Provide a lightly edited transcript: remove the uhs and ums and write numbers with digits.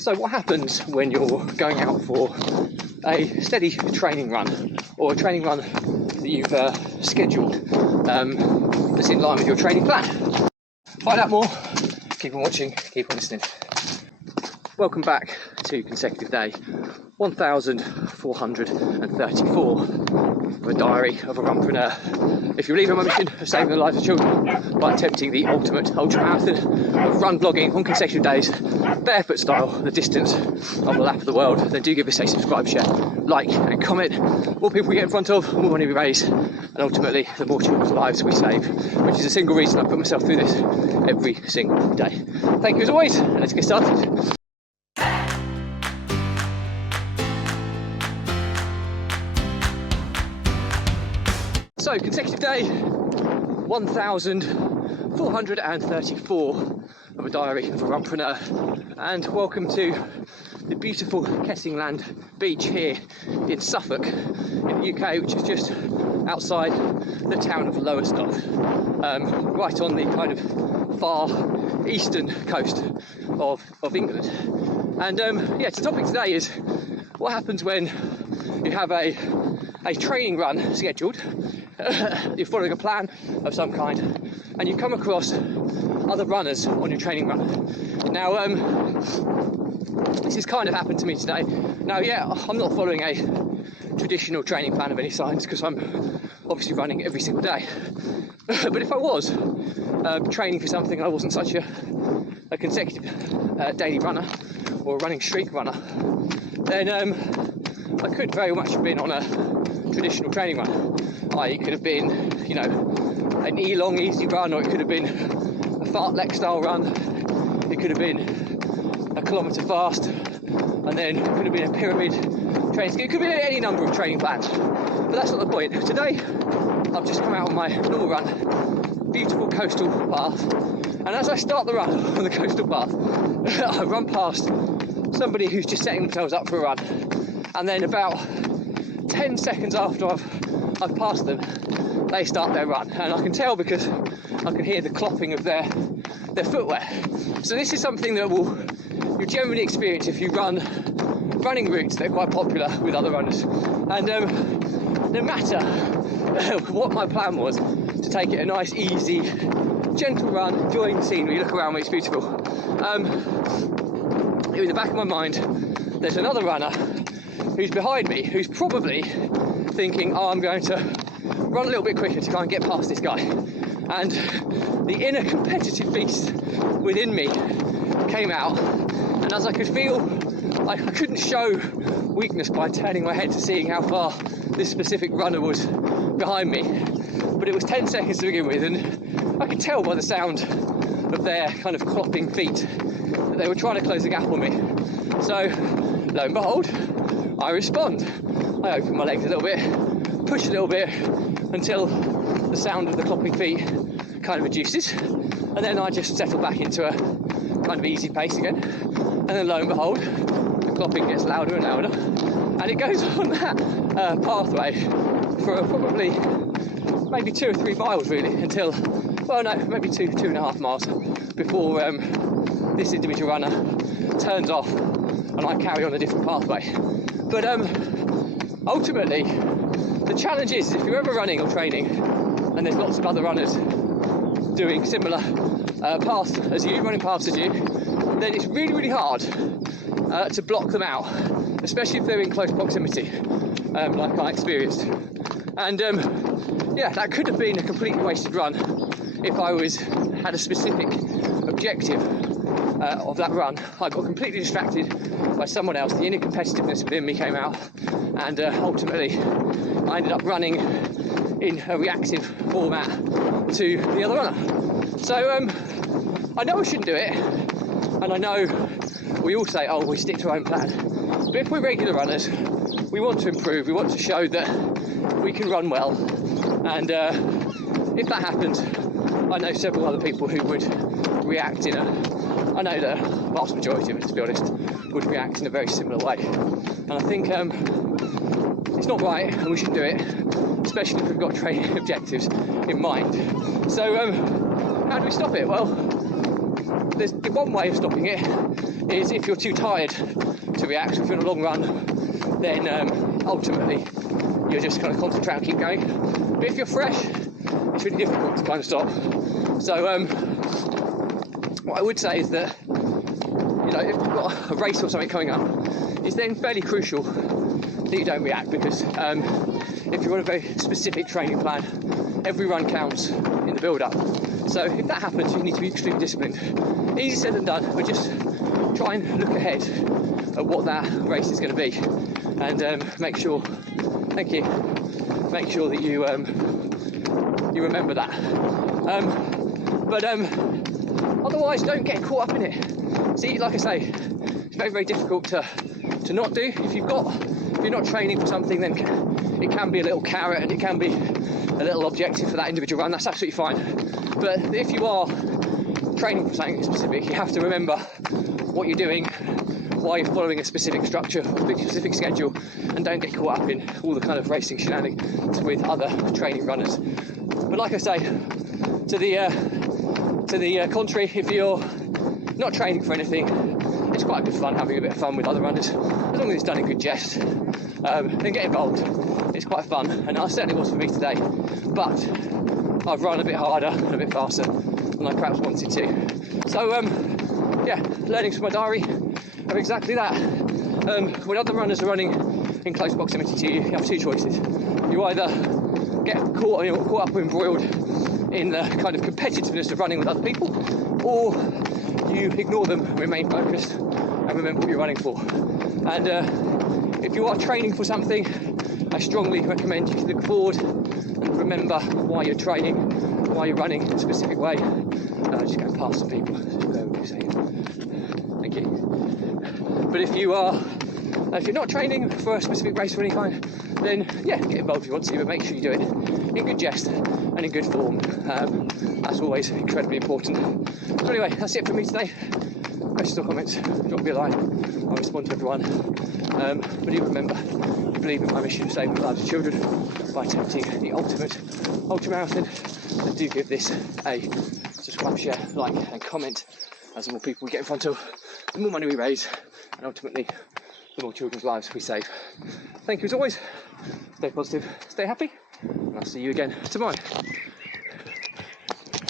So what happens when you're going out for a steady training run, or a training run that you've scheduled that's in line with your training plan? Find out more, keep on watching, keep on listening. Welcome back to consecutive day 1434 of a diary of a runpreneur. If you believe in my mission of saving the lives of children by attempting the ultimate ultra marathon of run blogging on consecutive days, barefoot style, the distance of a lap of the world, then do give us a subscribe, share, like and comment. The more people we get in front of, the more money we raise, and ultimately the more children's lives we save, which is a single reason I put myself through this every single day. Thank you as always, and let's get started. So, consecutive day 1434 of a diary of a runpreneur, and welcome to the beautiful Kessingland beach here in Suffolk in the UK, which is just outside the town of Lowestoft, right on the kind of far eastern coast of England. And the topic today is what happens when you have a training run scheduled. You're following a plan of some kind, and you come across other runners on your training run. Now, this has kind of happened to me today. Now, I'm not following a traditional training plan of any signs because I'm obviously running every single day. But if I was training for something and I wasn't such a consecutive daily runner or a running streak runner, then I could very much have been on a traditional training run. It could have been, an E-long easy run, or it could have been a fartlek style run. It could have been a kilometre fast, and then it could have been a pyramid training scheme. It could be any number of training plans, but that's not the point. Today, I've just come out on my normal run, beautiful coastal path, and as I start the run on the coastal path, I run past somebody who's just setting themselves up for a run, and then about 10 seconds after I've passed them, they start their run, and I can tell because I can hear the clopping of their footwear. So this is something that you generally experience if you run running routes that are quite popular with other runners. And no matter what my plan was, to take it a nice, easy, gentle run, enjoying the scenery, look around me, it's beautiful. In the back of my mind, there's another runner who's behind me, who's probably thinking, I'm going to run a little bit quicker to try and get past this guy. And the inner competitive beast within me came out, and as I could feel, I couldn't show weakness by turning my head to seeing how far this specific runner was behind me. But it was 10 seconds to begin with, and I could tell by the sound of their kind of clopping feet that they were trying to close the gap on me. So, lo and behold, I respond. I open my legs a little bit, push a little bit until the sound of the clopping feet kind of reduces, and then I just settle back into a kind of easy pace again. And then lo and behold, the clopping gets louder and louder, and it goes on that pathway for probably maybe 2 or 3 miles really, until, maybe 2.5 miles before this individual runner turns off and I carry on a different pathway. But ultimately, the challenge is, if you're ever running or training and there's lots of other runners doing similar paths as you, running paths as you, then it's really, really hard to block them out, especially if they're in close proximity, like I experienced. And that could have been a completely wasted run if I had a specific objective of that run. I got completely distracted by someone else. The inner competitiveness within me came out, and ultimately I ended up running in a reactive format to the other runner. So I know I shouldn't do it, and I know we all say, we stick to our own plan. But if we're regular runners, we want to improve, we want to show that we can run well, and if that happens, I know several other people who would react I know the vast majority of it, to be honest, would react in a very similar way. And I think it's not right, and we shouldn't do it, especially if we've got training objectives in mind. So how do we stop it? Well, there's one way of stopping it is if you're too tired to react. If you're on a long run, then ultimately you're just kind of concentrate and keep going. But if you're fresh, it's really difficult to kind of stop. So what I would say is that, you know, if you've got a race or something coming up, it's then fairly crucial that you don't react, because if you're on a very specific training plan, every run counts in the build-up. So if that happens, you need to be extremely disciplined. Easy said than done, but just try and look ahead at what that race is going to be, and make sure that you remember that. But otherwise, don't get caught up in it. See, like I say, it's very, very difficult to not do. If you're not training for something, then it can be a little carrot and it can be a little objective for that individual run. That's absolutely fine. But if you are training for something specific, you have to remember what you're doing, why you're following a specific structure, a specific schedule, and don't get caught up in all the kind of racing shenanigans with other training runners. But like I say, to the contrary, if you're not training for anything, it's quite good fun having a bit of fun with other runners, as long as it's done in good jest. Then get involved. It's quite fun, and it certainly was for me today. But I've run a bit harder and a bit faster than I perhaps wanted to. So yeah, learnings from my diary are exactly that. When other runners are running in close proximity to you, you have two choices. You either get caught up or embroiled in the kind of competitiveness of running with other people, or you ignore them and remain focused and remember what you're running for. And if you are training for something, I strongly recommend you look forward and remember why you're training, why you're running in a specific way. Just going past some people. Thank you. But if you're not training for a specific race of any kind, then yeah, get involved if you want to, but make sure you do it in good jest and in good form. That's always incredibly important. So anyway, that's it from me today. Questions or comments, drop me a line. I'll respond to everyone. But do remember, you believe in my mission of saving the lives of children by attempting the ultimate ultramarathon, and do give this a subscribe, share, like and comment, as the more people we get in front of, the more money we raise, and ultimately the more children's lives we save. Thank you as always. Stay positive, stay happy, and I'll see you again tomorrow.